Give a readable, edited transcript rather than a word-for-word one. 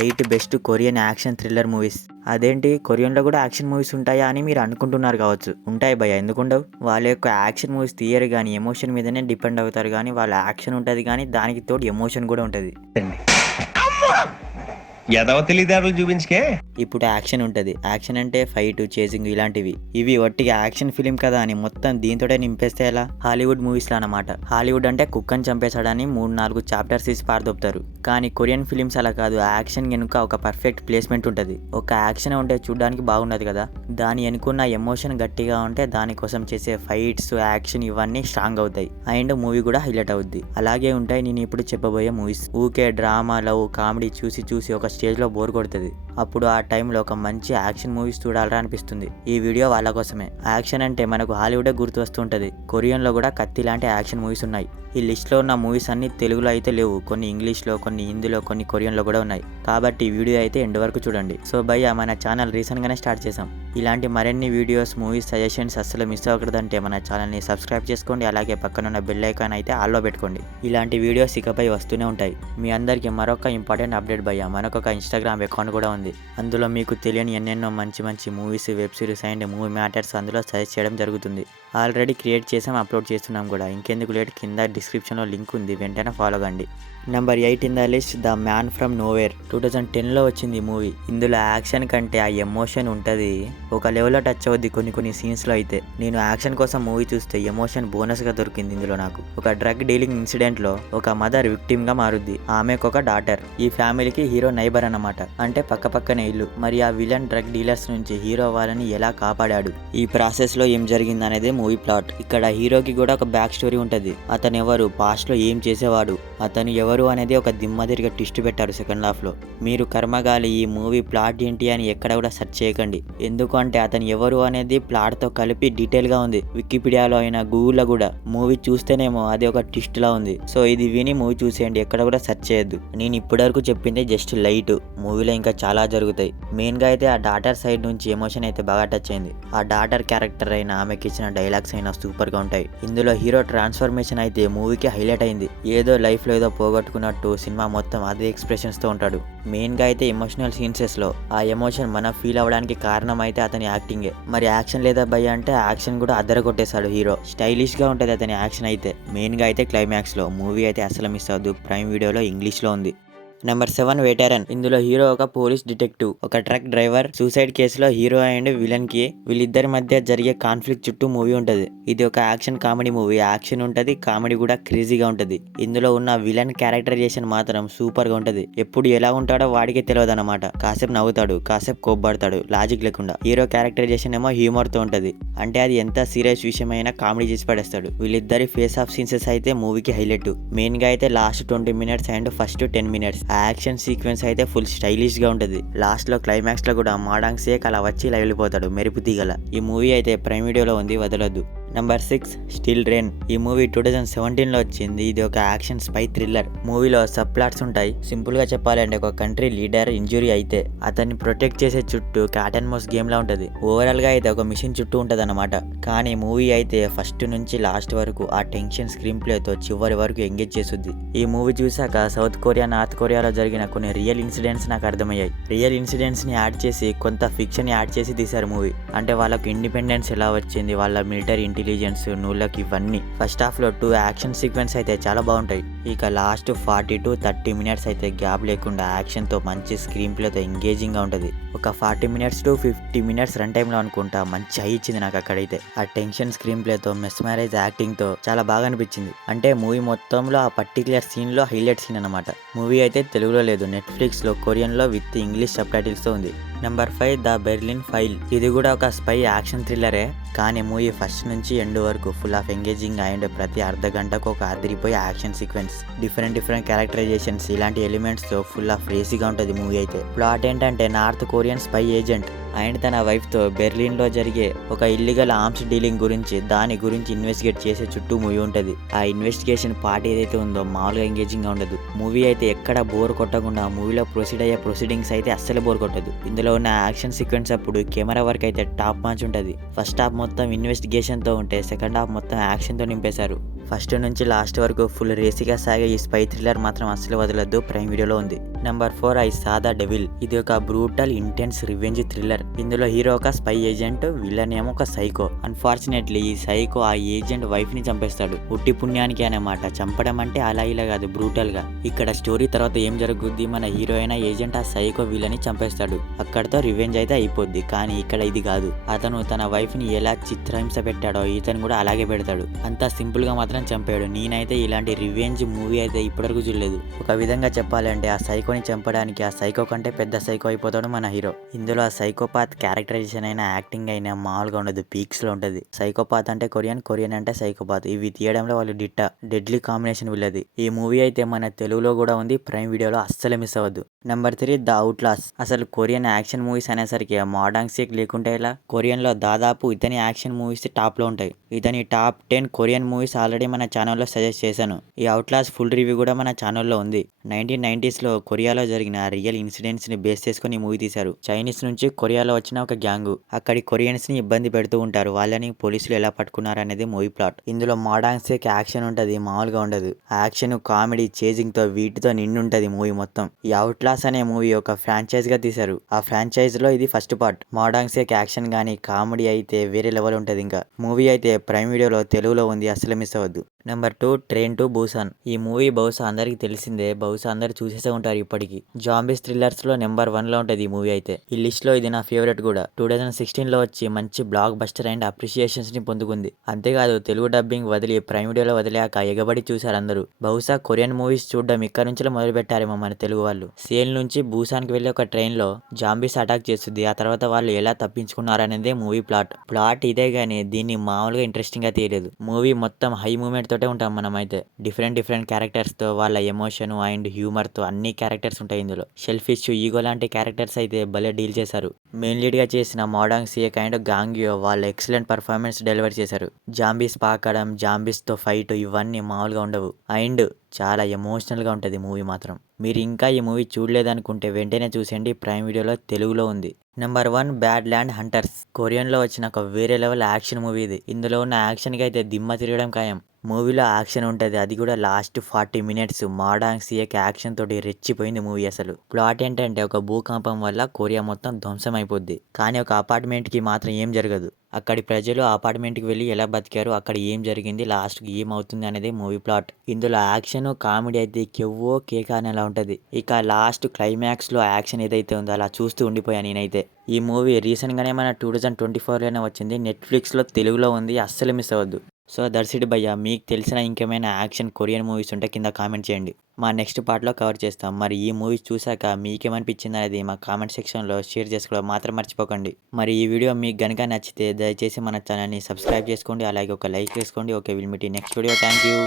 8 best Korean action thriller movies. అదేంటి కొరియన్లో కూడా action movies ఉంటాయా అని మీరు అనుకుంటున్నారు కావచ్చు. ఉంటాయి భయ్య, ఎందుకుండవు. వాళ్ళ యొక్క యాక్షన్ మూవీస్ తీయరు కానీ ఎమోషన్ మీదనే డిపెండ్ అవుతారు. కానీ వాళ్ళ యాక్షన్ ఉంటుంది కానీ దానికి తోడు ఎమోషన్ కూడా ఉంటుంది. తెలివితేటలు చూపించుకే. ఇప్పుడు యాక్షన్ ఉంటుంది. యాక్షన్ అంటే ఫైట్, చేసింగ్ ఇలాంటివి. ఇవి ఒట్టిగా యాక్షన్ ఫిలిం కదా అని మొత్తం దీంతోనే నింపేస్తే ఎలా? హాలీవుడ్ మూవీస్ లా అన్నమాట. హాలీవుడ్ అంటే కుక్కని చంపేశాడని 3-4 చాప్టర్స్ తీసి పారదొప్పుతారు. కానీ కొరియన్ ఫిలిమ్స్ అలా కాదు. యాక్షన్ వెనుక ఒక పర్ఫెక్ట్ ప్లేస్మెంట్ ఉంటుంది. ఒక యాక్షన్ ఉంటే చూడడానికి బాగుండదు కదా, దాని వెనుకున్న ఎమోషన్ గట్టిగా ఉంటే దానికోసం చేసే ఫైట్స్, యాక్షన్ ఇవన్నీ స్ట్రాంగ్ అవుతాయి. అండ్ మూవీ కూడా హైలైట్ అవుద్ది. అలాగే ఉంటాయి నేను ఇప్పుడు చెప్పబోయే మూవీస్. ఊకే డ్రామా, లవ్, కామెడీ చూసి ఒక స్టేజ్లో బోర్ కొడుతుంది. అప్పుడు ఆ టైంలో ఒక మంచి యాక్షన్ మూవీస్ చూడాలరా అనిపిస్తుంది. ఈ వీడియో వాళ్ళ కోసమే. యాక్షన్ అంటే మనకు హాలీవుడే గుర్తు వస్తుంటుంది. కొరియన్లో కూడా కత్తి లాంటి యాక్షన్ మూవీస్ ఉన్నాయి. ఈ లిస్ట్లో ఉన్న మూవీస్ అన్ని తెలుగులో అయితే లేవు. కొన్ని ఇంగ్లీష్లో, కొన్ని హిందీలో, కొన్ని కొరియన్లో కూడా ఉన్నాయి. కాబట్టి ఈ వీడియో అయితే ఎండ్ వరకు చూడండి. సో భయ్య, మన ఛానల్ రీసెంట్గానే స్టార్ట్ చేసాం. ఇలాంటి మరిన్ని వీడియోస్, మూవీస్ సజెషన్స్ అస్సలు మిస్ అవ్వకూడదంటే మన ఛానల్ని సబ్స్క్రైబ్ చేసుకోండి. అలాగే పక్కనున్న బెల్ ఐకాన్ అయితే ఆల్లో పెట్టుకోండి. ఇలాంటి వీడియోస్ ఇకపై వస్తూనే ఉంటాయి. మీ అందరికీ మరొక ఇంపార్టెంట్ అప్డేట్ భయ్య, మనకొక ఇన్స్టాగ్రామ్ అకౌంట్ కూడా ఉంది. అందులో మీకు తెలియని ఎన్నెన్నో మంచి movies, web series and movie matters అందులో సజెస్ట్ చేయడం జరుగుతుంది. ఆల్రెడీ క్రియేట్ చేసాం, అప్లోడ్ చేస్తున్నాం కూడా. ఇంకెందుకు లేట్, కింద డిస్క్రిప్షన్లో లింక్ ఉంది, వెంటనే ఫాలో కండి. Number 8 in the list, the man from nowhere. 2010లో వచ్చింది ఈ మూవీ. ఇందులో యాక్షన్ కంటే ఆ ఎమోషన్ ఉంటుంది. ఒక లెవెల్లో టచ్ అవుద్ది కొన్ని సీన్స్లో అయితే. నేను యాక్షన్ కోసం మూవీ చూస్తే ఎమోషన్ బోనస్గా దొరికింది ఇందులో నాకు. ఒక డ్రగ్ డీలింగ్ ఇన్సిడెంట్లో ఒక మదర్ విక్టిమ్గా మారుద్ది. ఆమెకు ఒక డాటర్. ఈ ఫ్యామిలీకి హీరో నైబర్ అన్నమాట, అంటే పక్కనే ఇల్లు. మరి ఆ విలన్ డ్రగ్ డీలర్స్ నుంచి హీరో వాళ్ళని ఎలా కాపాడాడు, ఈ ప్రాసెస్లో ఏం జరిగింది అనేది మూవీ ప్లాట్. ఇక్కడ హీరోకి కూడా ఒక బ్యాక్ స్టోరీ ఉంటుంది. అతను ఎవరు, పాస్ట్లో ఏం చేసేవాడు, అతను ఎవరు అనేది ఒక దిమ్మదిరిగా ట్విస్ట్ పెట్టారు సెకండ్ హాఫ్ లో. మీరు కర్మగాలి ఈ మూవీ ప్లాట్ ఏంటి అని ఎక్కడ కూడా సెర్చ్ చేయకండి. ఎందుకంటే అతను ఎవరు అనేది ప్లాట్ తో కలిపి డీటెయిల్ గా ఉంది. వికీపీడియాలో అయినా గూగుల్లో కూడా. మూవీ చూస్తేనేమో అది ఒక ట్విస్ట్ లా ఉంది. సో ఇది విని మూవీ చూసేయండి, ఎక్కడ కూడా సెర్చ్ చేయొద్దు. నేను ఇప్పటివరకు చెప్పింది జస్ట్ లైట్. మూవీలో ఇంకా చాలా జరుగుతాయి. మెయిన్ గా అయితే ఆ డాటర్ సైడ్ నుంచి ఎమోషన్ అయితే బాగా టచ్ అయింది. ఆ డాటర్ క్యారెక్టర్ అయినా, ఆమెకి ఇచ్చిన డైలాగ్స్ అయినా సూపర్ గా ఉంటాయి. ఇందులో హీరో ట్రాన్స్ఫర్మేషన్ అయితే మూవీకి హైలైట్ అయింది. ఏదో లైఫ్ లో ఏదో పోగొట్టుకున్నట్టు సినిమా మొత్తం అదే ఎక్స్ప్రెషన్స్ తో ఉంటాడు. మెయిన్ గా అయితే ఎమోషనల్ సీన్సెస్ లో ఆ ఎమోషన్ మనం ఫీల్ అవ్వడానికి కారణం అయితే అతని యాక్టింగే. మరి యాక్షన్ లేదా భయ్య అంటే యాక్షన్ కూడా అద్దరగొట్టేశాడు హీరో. స్టైలిష్ గా ఉంటది అతని యాక్షన్ అయితే. మెయిన్ గా అయితే క్లైమాక్స్ లో. మూవీ అయితే అసలు మిస్ అవ్వద్దు. ప్రైమ్ వీడియోలో ఇంగ్లీష్ లో ఉంది. Number 7 veteran. ఇందులో హీరో ఒక పోలీస్ డిటెక్టివ్, ఒక ట్రక్ డ్రైవర్. సూసైడ్ కేసులో హీరో అండ్ విలన్ కి వీళ్ళిద్దరి మధ్య జరిగే కాన్ఫ్లిక్ట్ చుట్టూ మూవీ ఉంటది. ఇది ఒక యాక్షన్ కామెడీ మూవీ. యాక్షన్ ఉంటది, కామెడీ కూడా క్రేజీగా ఉంటది. ఇందులో ఉన్న విలన్ క్యారెక్టరైజేషన్ మాత్రం సూపర్ గా ఉంటది. ఎప్పుడు ఎలా ఉంటాడో వాడికే తెలియదు అనమాట. కాసేపు నవ్వుతాడు, కాసేపు కోప్పడతాడు, లాజిక్ లేకుండా. హీరో క్యారెక్టరైజేషన్ ఏమో హ్యూమర్ తో ఉంటది. అంటే అది ఎంత సీరియస్ విషయమైనా కామెడీ చేసి పడేస్తాడు. వీళ్ళిద్దరి ఫేస్ ఆఫ్ సీన్సెస్ అయితే మూవీకి హైలైట్. మెయిన్ గా అయితే last 20 minutes and first 10 minutes action sequence అయితే ఫుల్ స్టైలిష్ గా ఉంటది. లాస్ట్ లో క్లైమాక్స్ లో కూడా మాడాంగ్ సేక్ అలా వచ్చి ఇలా వెళ్ళిపోతాడు మెరుపు తీగల. ఈ మూవీ అయితే ప్రైమ్ వీడియోలో ఉంది, వదలొద్దు. Number 6 still rain. ఈ మూవీ 2017లో వచ్చింది. ఇది ఒక యాక్షన్ స్పై థ్రిల్లర్. మూవీలో సబ్ ప్లాట్స్ ఉంటాయి. సింపుల్ గా చెప్పాలంటే ఒక కంట్రీ లీడర్ ఇంజురీ అయితే అతన్ని ప్రొటెక్ట్ చేసే చుట్టూ క్యాట్ అండ్ మౌస్ గేమ్ లా ఉంటది. ఓవరాల్ గా అయితే ఒక మిషన్ చుట్టూ ఉంటది అనమాట. కానీ మూవీ అయితే ఫస్ట్ నుంచి లాస్ట్ వరకు ఆ టెన్షన్ స్క్రీన్ ప్లే తో చివరి వరకు ఎంగేజ్ చేస్తుంది. ఈ మూవీ చూసాక సౌత్ కొరియా, నార్త్ కొరియాలో జరిగిన కొన్ని రియల్ ఇన్సిడెంట్స్ నాకు అర్థమయ్యాయి. రియల్ ఇన్సిడెంట్స్ ని యాడ్ చేసి కొంత ఫిక్షన్ యాడ్ చేసి తీశారు మూవీ. అంటే వాళ్ళకు ఇండిపెండెన్స్ ఎలా వచ్చింది, వాళ్ళ మిలిటరీ ఇంటెలిజెన్స్, నూళ్ళకి ఇవన్నీ. ఫస్ట్ హాఫ్ లో 2 యాక్షన్ సీక్వెన్స్ అయితే చాలా బాగుంటాయి. ఇక లాస్ట్ 40 to 30 మినిట్స్ అయితే గ్యాప్ లేకుండా యాక్షన్ తో మంచి స్క్రీన్ ప్లేతో ఎంగేజింగ్ గా ఉంటది. ఒక 40 minutes to 50 minutes run time లో అనుకుంటా మంచి హై ఇచ్చింది నాకు అక్కడైతే. ఆ టెన్షన్ స్క్రీన్ ప్లేతో, మెస్మరైజ్ యాక్టింగ్ తో చాలా బాగా అనిపించింది. అంటే మూవీ మొత్తంలో ఆ పర్టికులర్ సీన్ లో హైలైట్ సీన్ అనమాట. మూవీ అయితే తెలుగులో లేదు, నెట్ఫ్లిక్స్ లో కొరియన్ లో విత్ ఇంగ్లీష్ సబ్ టైటిల్స్ తో ఉంది. Number 5 the Berlin file. ఇది కూడా ఒక స్పై యాక్షన్ థ్రిల్లరే. కానీ మూవీ ఫస్ట్ నుంచి ఎండ్ వరకు ఫుల్ ఆఫ్ ఎంగేజింగ్ అండ్ ప్రతి అర్ధ గంటకు ఒక అదిరిపోయే యాక్షన్ సీక్వెన్స్, డిఫరెంట్ క్యారెక్టరైజేషన్స్, ఇలాంటి ఎలిమెంట్స్ తో ఫుల్ ఆఫ్ రేసీగా ఉంటుంది మూవీ అయితే. ప్లాట్ ఏంటంటే north Korean spy agent and తన వైఫ్ తో బెర్లిన్ లో జరిగే ఒక ఇల్లీగల్ ఆర్మ్స్ డీలింగ్ గురించి, దాని గురించి ఇన్వెస్టిగేట్ చేసే చుట్టూ మూవీ ఉంటది. ఆ ఇన్వెస్టిగేషన్ పార్ట్ ఏదైతే ఉందో మామూలుగా ఎంగేజింగ్ గా ఉండదు. మూవీ అయితే ఎక్కడ బోర్ కొట్టకుండా మూవీలో ప్రొసీడ్ అయ్యే ప్రొసీడింగ్స్ అయితే అస్సలు బోర్ కొట్టదు. ఇందులో ఉన్న యాక్షన్ సీక్వెన్స్ అప్పుడు కెమెరా వర్క్ అయితే టాప్ మ్యాచ్ ఉంటది. ఫస్ట్ హాఫ్ మొత్తం ఇన్వెస్టిగేషన్ తో ఉంటే సెకండ్ హాఫ్ మొత్తం యాక్షన్ తో నింపేశారు. ఫస్ట్ నుంచి లాస్ట్ వరకు ఫుల్ రేసిగా సాగే ఈ స్పై థ్రిల్లర్ మాత్రం అస్సలు వదలొద్దు, ప్రైమ్ వీడియోలో ఉంది. Number 4 I saw the devil. ఇది ఒక బ్రూటల్ ఇంటెన్స్ రివెంజ్ థ్రిల్లర్. ఇందులో హీరో ఒక స్పై ఏజెంట్, విలన్ ఏమో ఒక సైకో. అన్ఫార్చునేట్లీ ఈ సైకో ఆ ఏజెంట్ వైఫ్ ని చంపేస్తాడు. ఉట్టి పుణ్యానికి అన్నమాట. చంపడం అంటే అలా ఇలా కాదు, బ్రూటల్ గా. ఇక్కడ స్టోరీ తర్వాత ఏం జరుగుద్ది, మన హీరో అయిన ఏజెంట్ ఆ సైకో విలన్ ని చంపేస్తాడు. అక్కడతో రివెంజ్ అయితే అయిపోద్ది. కానీ ఇక్కడ ఇది కాదు. అతను తన వైఫ్ ని ఎలా చిత్రహింస పెట్టాడో ఇతను కూడా అలాగే పెడతాడు. అంత సింపుల్ గా మాత్రం చంపాడు. నేనైతే ఇలాంటి రివెంజ్ మూవీ అయితే ఇప్పటివరకు చూడలేదు. ఒక విధంగా చెప్పాలంటే ఆ సైకోని చంపడానికి ఆ సైకో కంటే పెద్ద సైకో అయిపోతాడు మన హీరో. ఇందులో ఆ సైకోపాత్ క్యారెక్టరైజేషన్ అయినా యాక్టింగ్ అయినా మామూలుగా ఉండదు, పీక్స్ లో ఉంటది. సైకోపాత్ అంటే కొరియన్ అంటే సైకోపాత్. ఇవి తీయడంలో వాళ్ళు డెడ్లీ కాంబినేషన్ వీళ్ళది. ఈ మూవీ అయితే మన తెలుగులో కూడా ఉంది, ప్రైమ్ వీడియోలో అస్సలు మిస్ అవ్వద్దు. Number 3 the outlaws. అసలు కొరియన్ యాక్షన్ మూవీస్ అనేసరికి మాడాంగ్ సేక్ లేకుంటే ఇలా. కొరియన్ లో దాదాపు ఇతని యాక్షన్ మూవీస్ టాప్ లో ఉంటాయి. ఇతని టాప్ 10 కొరియన్ మూవీస్ ఆల్రెడీ మన ఛానల్లో సజెస్ట్ చేశాను. ఈ అవుట్లాస్ ఫుల్ రివ్యూ కూడా మన ఛానల్లో ఉంది. 1990s లో కొరియాలో జరిగిన రియల్ ఇన్సిడెంట్స్ ని బేస్ చేసుకుని మూవీ తీశారు. చైనీస్ నుంచి కొరియాలో వచ్చిన ఒక గ్యాంగ్ అక్కడి కొరియన్స్ ని ఇబ్బంది పెడుతూ ఉంటారు. వాళ్ళని పోలీసులు ఎలా పట్టుకున్నారు అనేది మూవీ ప్లాట్. ఇందులో మాడాంగ్ సేక్ యాక్షన్ ఉంటది, మామూలుగా ఉండదు. యాక్షన్, కామెడీ, చేజింగ్ తో వీటితో నిండుంటది మూవీ మొత్తం. ఈ అవుట్లాస్ అనే మూవీ ఒక ఫ్రాంచైజ్ గా తీశారు. ఆ ఫ్రాంచైజ్ లో ఇది ఫస్ట్ పార్ట్. మాడాంగ్ సేక్ యాక్షన్ గానీ కామెడీ అయితే వేరే లెవెల్ ఉంటది. ఇంకా మూవీ అయితే ప్రైమ్ వీడియోలో తెలుగులో ఉంది, అసలు మిస్ అవ్వద్దు. Number 2 train to Busan. ఈ మూవీ బహుశా అందరికి తెలిసిందే, బహుశా అందరు చూసేసే ఉంటారు ఇప్పటికి. జాంబీస్ థ్రిల్లర్స్ లో నెంబర్ 1 లో ఉంటది ఈ మూవీ అయితే. ఈ లిస్ట్ లో ఇది నా ఫేవరెట్ కూడా. 2016 లో వచ్చి మంచి బ్లాక్ బస్టర్ అండ్ అప్రిషియేషన్స్ ని పొందుకుంది. అంతేకాదు తెలుగు డబ్బింగ్ వదిలి ప్రైమ్ వీడియోలో వదిలేక ఎగబడి చూసారు అందరూ. బహుశా కొరియన్ మూవీస్ చూడడం ఇక్కడ నుంచి మొదలు పెట్టారేమో మన తెలుగు వాళ్ళు. సేల్ నుంచి బూసాన్ కి వెళ్లి ఒక ట్రైన్ లో జాంబీస్ అటాక్ చేస్తుంది. ఆ తర్వాత వాళ్ళు ఎలా తప్పించుకున్నారనేదే మూవీ ప్లాట్ ఇదే గానీ దీన్ని మామూలుగా ఇంట్రెస్టింగ్ గా తీయలేదు. మూవీ మొత్తం హై మూమెంట్ తోటే ఉంటాం మనం అయితే. డిఫరెంట్ క్యారెక్టర్స్ తో, వాళ్ళ ఎమోషన్ అండ్ హ్యూమర్ తో అన్ని క్యారెక్టర్స్ ఉంటాయి ఇందులో. షెల్ఫిష్, ఈగో లాంటి క్యారెక్టర్స్ అయితే భలే డీల్ చేశారు. మెయిన్ లీడ్ గా చేసిన మాడాంగ్ సియక్ అండ్ గాంగ్యో వాళ్ళు ఎక్సలెంట్ పర్ఫార్మెన్స్ డెలివర్ చేశారు. జాంబీస్ పాకడం, జాంబీస్ తో ఫైట్ ఇవన్నీ మామూలుగా ఉండవు. అండ్ చాలా ఎమోషనల్ గా ఉంటది మూవీ మాత్రం. మీరు ఇంకా ఈ మూవీ చూడలేదనుకుంటే వెంటనే చూసేయండి, ప్రైమ్ వీడియోలో తెలుగులో ఉంది. Number 1 bad land hunters. Korean లో వచ్చిన ఒక వేరే లెవెల్ యాక్షన్ మూవీ ఇది. ఇందులో ఉన్న యాక్షన్ కి అయితే దిమ్మ తిరగడం ఖాయం. మూవీలో యాక్షన్ ఉంటది, అది కూడా లాస్ట్ 40 minutes. మాడాంగ్ సియక్ యాక్షన్ తోటి రెచ్చిపోయింది మూవీ అసలు. ప్లాట్ ఏంటంటే ఒక భూకంపం వల్ల కొరియా మొత్తం ధ్వంసం అయిపోద్ది. కానీ ఒక అపార్ట్మెంట్ కి మాత్రం ఏం జరగదు. అక్కడి ప్రజలు అపార్ట్మెంట్ కి వెళ్ళి ఎలా బతికారు, అక్కడ ఏం జరిగింది, లాస్ట్ కి ఏమవుతుంది అనేది మూవీ ప్లాట్. ఇందులో యాక్షన్, కామెడీ అయితే కెవ్వో కేక అనేలా ఉంటది. ఇక లాస్ట్ క్లైమాక్స్ లో యాక్షన్ ఏదైతే ఉందో అలా చూస్తూ ఉండిపోయా నేనైతే. ఈ మూవీ రీసెంట్ గానే మన 2024 లోనే వచ్చింది. నెట్ఫ్లిక్స్ లో తెలుగులో ఉంది, అస్సలు మిస్ అవ్వద్దు. సో దట్స్ ఇట్ భయ్యా. మీకు తెలిసిన ఇంకేమైనా యాక్షన్ కొరియన్ మూవీస్ ఉంటే కింద కామెంట్ చేయండి, మా నెక్స్ట్ పార్ట్లో కవర్ చేస్తాం. మరి ఈ మూవీస్ చూసాక మీకేమనిపించింది అనేది మా కామెంట్ సెక్షన్లో షేర్ చేసుకోవడం మాత్రం మర్చిపోకండి. మరి ఈ వీడియో మీకు గనుక నచ్చితే దయచేసి మన ఛానల్ని సబ్స్క్రైబ్ చేసుకోండి, అలాగే ఒక లైక్ వేసుకోండి. Okay, will meet next video. Thank you.